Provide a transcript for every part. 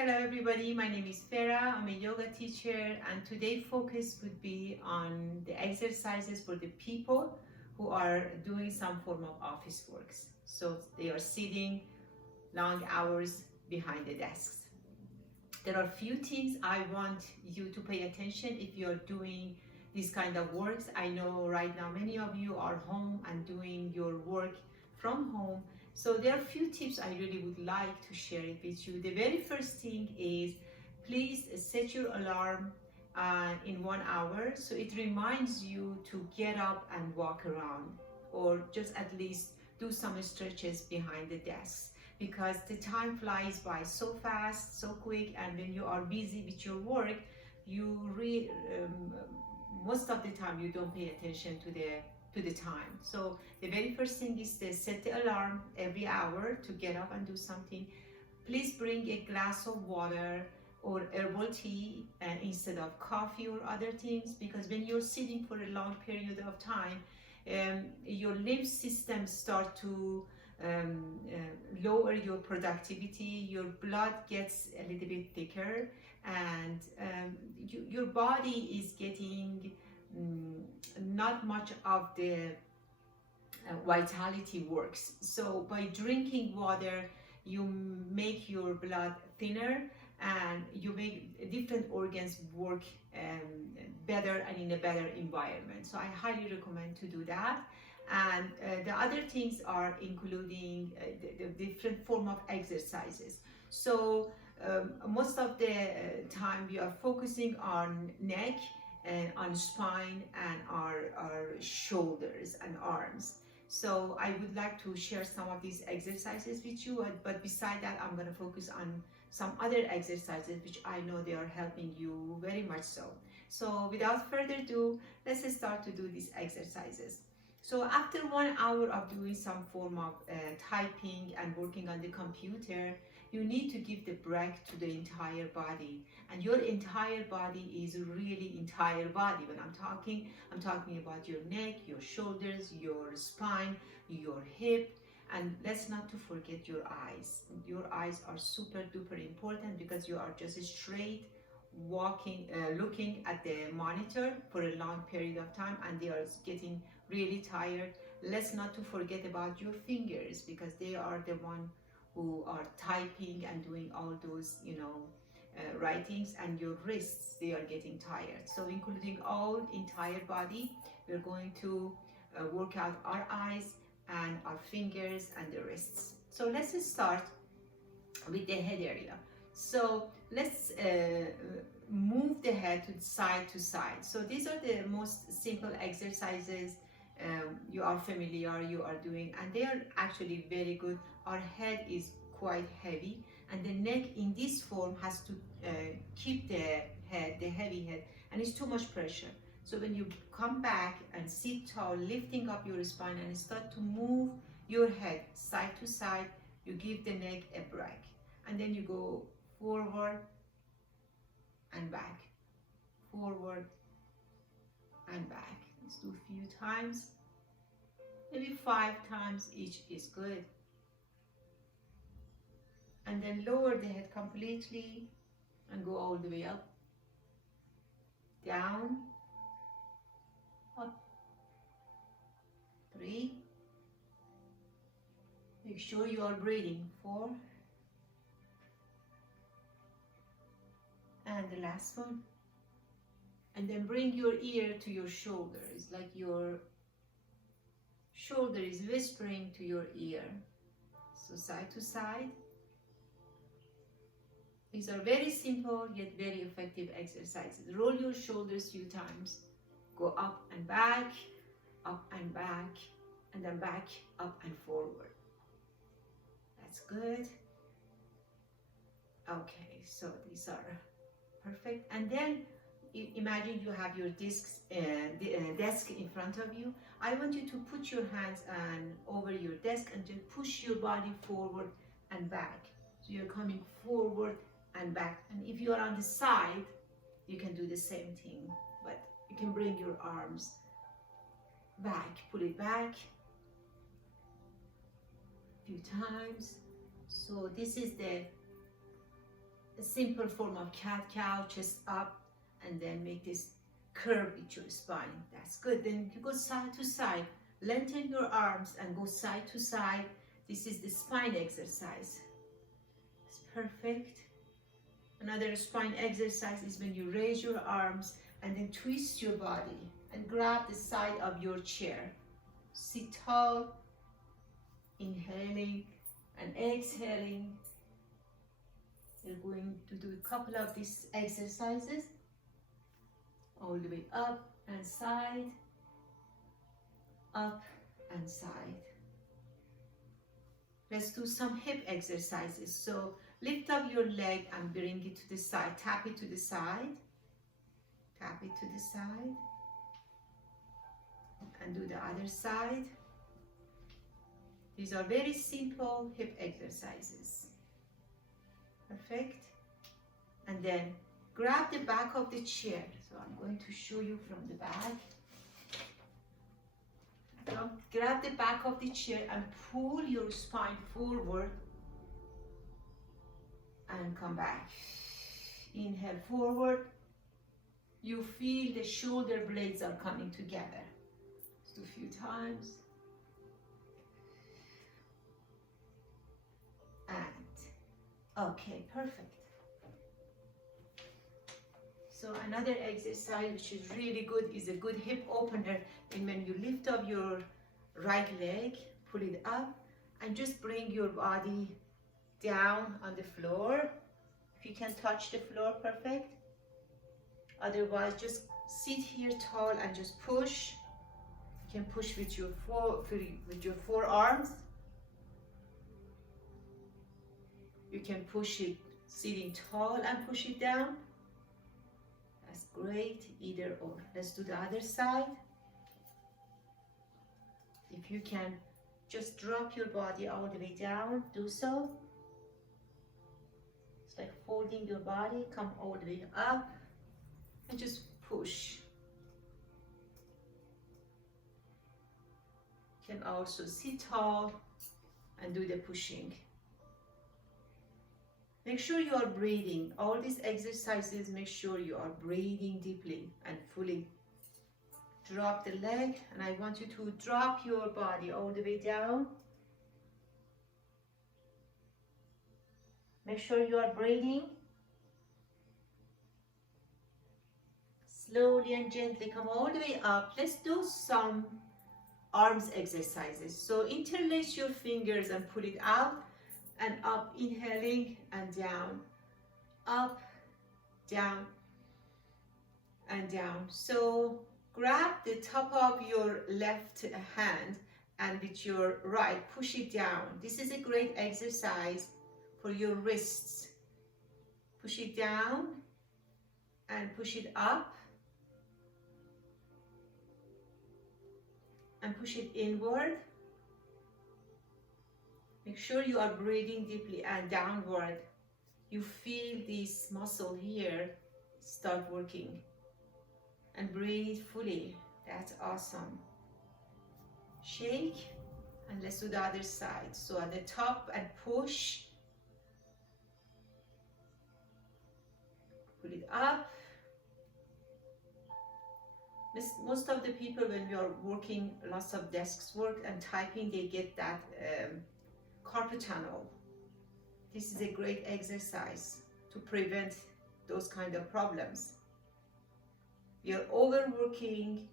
Hello everybody, my name is Farah. I'm a yoga teacher and today focus would be on the exercises for the people who are doing some form of office works. So they are sitting long hours behind the desks. There are few things I want you to pay attention if you're doing this kind of works. I know right now many of you are home and doing your work from home. So there are few tips I really would like to share it with you. The very first thing is please set your alarm in 1 hour so it reminds you to get up and walk around or just at least do some stretches behind the desk because the time flies by so fast, so quick, and when you are busy with your work, you most of the time you don't pay attention to the time. So the very first thing is to set the alarm every hour to get up and do something. Please bring a glass of water or herbal tea instead of coffee or other things because when you're sitting for a long period of time, your lymph system start to lower your productivity, your blood gets a little bit thicker, and your body is getting not much of the vitality works. So by drinking water, you make your blood thinner and you make different organs work better and in a better environment. So I highly recommend to do that. And the other things are including the different form of exercises. So most of the time we are focusing on neck and on spine and our shoulders and arms. So I would like to share some of these exercises with you, but beside that I'm going to focus on some other exercises which I know they are helping you very much so. So without further ado, let's start to do these exercises. So after 1 hour of doing some form of typing and working on the computer, you need to give the break to the entire body. And your entire body is really entire body. When I'm talking about your neck, your shoulders, your spine, your hip, and let's not to forget your eyes. Your eyes are super duper important because you are just straight looking at the monitor for a long period of time and they are getting really tired. Let's not to forget about your fingers because they are the one who are typing and doing all those writings, and your wrists, they are getting tired. So including all entire body, we're going to work out our eyes and our fingers and the wrists. So let's start with the head area. So let's move the head to side to side. So these are the most simple exercises you are familiar, you are doing, and they are actually very good. Our head is quite heavy and the neck in this form has to keep the head, the heavy head, and it's too much pressure. So when you come back and sit tall, lifting up your spine and start to move your head side to side, you give the neck a break and then you go forward and back, forward and back. Let's do a few times, maybe 5 times each is good. And then lower the head completely and go all the way up, down, up, 3. Make sure you are breathing, 4. And the last one. And then bring your ear to your shoulder. It's like your shoulder is whispering to your ear. So side to side. These are very simple yet very effective exercises. Roll your shoulders a few times. Go up and back, and then back, up and forward. That's good. Okay, so these are perfect. And then imagine you have your desk in front of you. I want you to put your hands over your desk and just push your body forward and back. So you're coming forward and back. And if you are on the side, you can do the same thing, but you can bring your arms back, pull it back a few times. So this is the a simple form of cat-cow, chest up, and then make this curve with your spine. That's good. Then you go side to side. Lengthen your arms and go side to side. This is the spine exercise. It's perfect. Another spine exercise is when you raise your arms and then twist your body and grab the side of your chair. Sit tall, inhaling and exhaling. We're going to do a couple of these exercises. All the way up and side, up and side. Let's do some hip exercises. So lift up your leg and bring it to the side. Tap it to the side. Tap it to the side. And do the other side. These are very simple hip exercises. Perfect. And then grab the back of the chair. So I'm going to show you from the back. Now, grab the back of the chair and pull your spine forward and come back. Inhale forward. You feel the shoulder blades are coming together. Let's do a few times. And okay, perfect. So another exercise which is really good is a good hip opener. And when you lift up your right leg, pull it up and just bring your body down on the floor. If you can touch the floor, perfect. Otherwise, just sit here tall and just push. You can push with your forearms. You can push it sitting tall and push it down. That's great, either or. Let's do the other side. If you can just drop your body all the way down, do so. It's like folding your body, come all the way up and just push. You can also sit tall and do the pushing. Make sure you are breathing. All these exercises, make sure you are breathing deeply and fully. Drop the leg, and I want you to drop your body all the way down. Make sure you are breathing. Slowly and gently come all the way up. Let's do some arms exercises. So interlace your fingers and pull it out and up, inhaling and down, up, down, and down. So grab the top of your left hand and with your right, push it down. This is a great exercise for your wrists. Push it down and push it up and push it inward. Make sure you are breathing deeply and downward. You feel this muscle here start working. And breathe fully. That's awesome. Shake and let's do the other side. So at the top and push. Pull it up. Most of the people, when we are working lots of desks work and typing, they get that carpal tunnel. This is a great exercise to prevent those kind of problems. We are overworking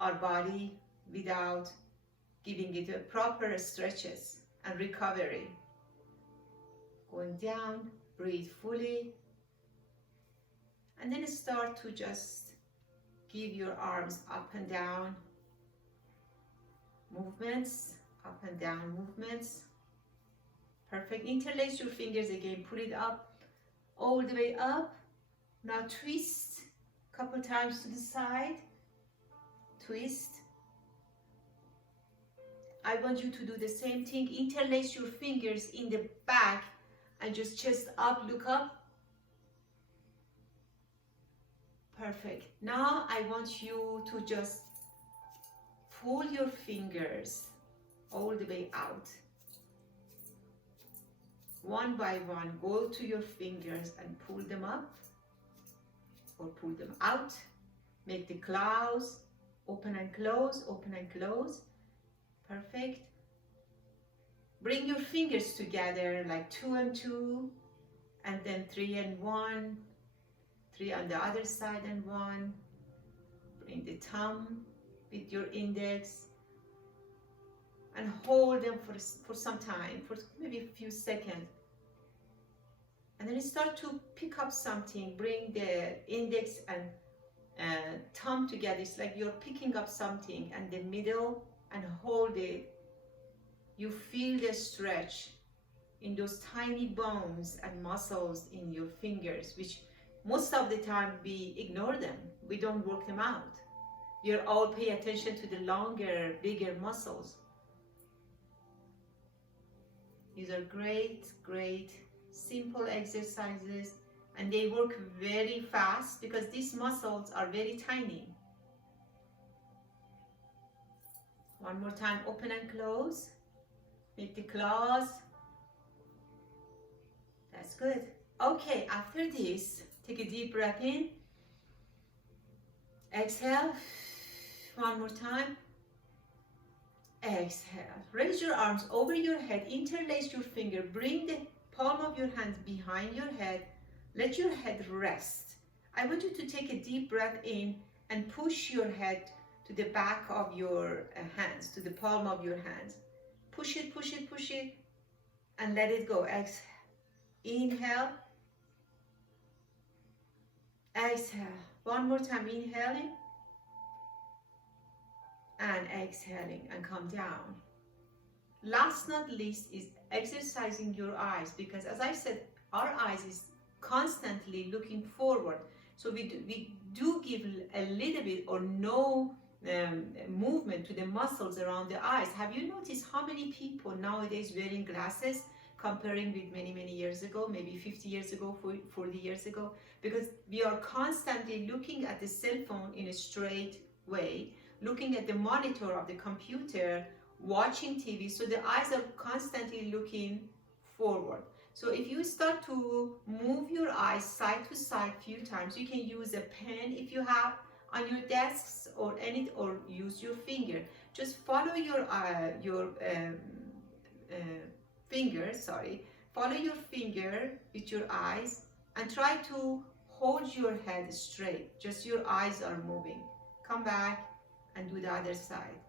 our body without giving it a proper stretches and recovery. Going down, breathe fully, and then start to just give your arms up and down movements, up and down movements. Perfect. Interlace your fingers again, pull it up, all the way up. Now twist a couple times to the side, twist. I want you to do the same thing. Interlace your fingers in the back and just chest up, look up. Perfect. Now I want you to just pull your fingers all the way out. one by one, go to your fingers and pull them up or pull them out. Make the claws open and close, open and close. Perfect. Bring your fingers together like 2 and 2, and then 3 and 1, 3 on the other side and 1. Bring the thumb with your index and hold them for some time, for maybe a few seconds. And then start to pick up something. Bring the index and thumb together. It's like you're picking up something, and the middle, and hold it. You feel the stretch in those tiny bones and muscles in your fingers, which most of the time we ignore them. We don't work them out. We all pay attention to the longer, bigger muscles. These are great, great, simple exercises, and they work very fast because these muscles are very tiny. One more time, open and close. Make the claws. That's good. Okay, after this, take a deep breath in. Exhale. One more time. Exhale. Raise your arms over your head. Interlace your finger. Bring the palm of your hand behind your head. Let your head rest. I want you to take a deep breath in and push your head to the back of your hands, to the palm of your hands. Push it, push it, push it, and let it go. Exhale. Inhale. Exhale. One more time. Inhaling and exhaling, and come down. Last not least is exercising your eyes, because as I said, our eyes is constantly looking forward. So we do give a little bit or no movement to the muscles around the eyes. Have you noticed how many people nowadays wearing glasses comparing with many years ago, maybe 50 years ago, 40 years ago? Because we are constantly looking at the cell phone in a straight way, looking at the monitor of the computer, watching TV, so the eyes are constantly looking forward. So if you start to move your eyes side to side a few times, you can use a pen if you have on your desks, or use your finger. Just follow your finger, follow your finger with your eyes and try to hold your head straight. Just your eyes are moving. Come back and do the other side.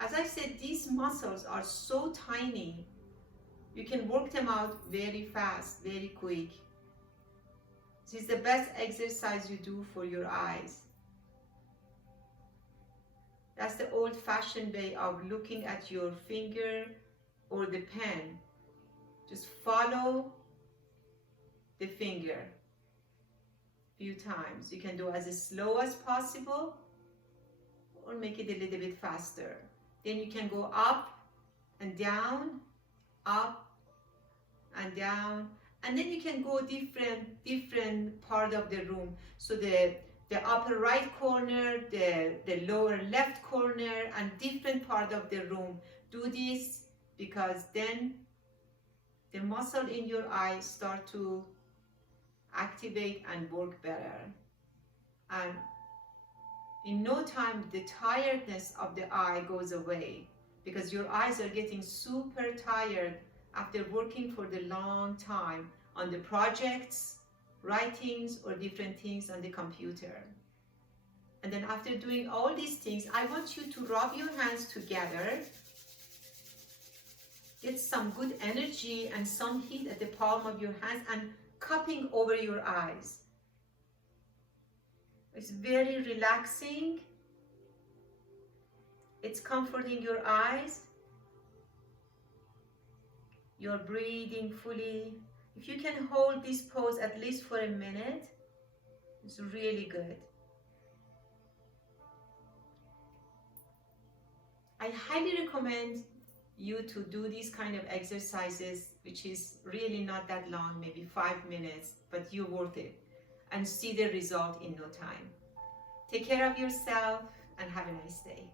As I said, these muscles are so tiny. You can work them out very fast, very quick. This is the best exercise you do for your eyes. That's the old-fashioned way of looking at your finger or the pen. Just follow the finger a few times. You can do as slow as possible or make it a little bit faster. Then you can go up and down, up and down, and then you can go different part of the room. So the upper right corner, the lower left corner, and different part of the room. Do this because then the muscle in your eye start to activate and work better. And in no time, the tiredness of the eye goes away, because your eyes are getting super tired after working for the long time on the projects, writings, or different things on the computer. And then after doing all these things, I want you to rub your hands together. Get some good energy and some heat at the palm of your hands and cupping over your eyes. It's very relaxing. It's comforting your eyes. You're breathing fully. If you can hold this pose at least for a minute, it's really good. I highly recommend you to do these kind of exercises, which is really not that long, maybe 5 minutes, but you're worth it, and see the result in no time. Take care of yourself and have a nice day.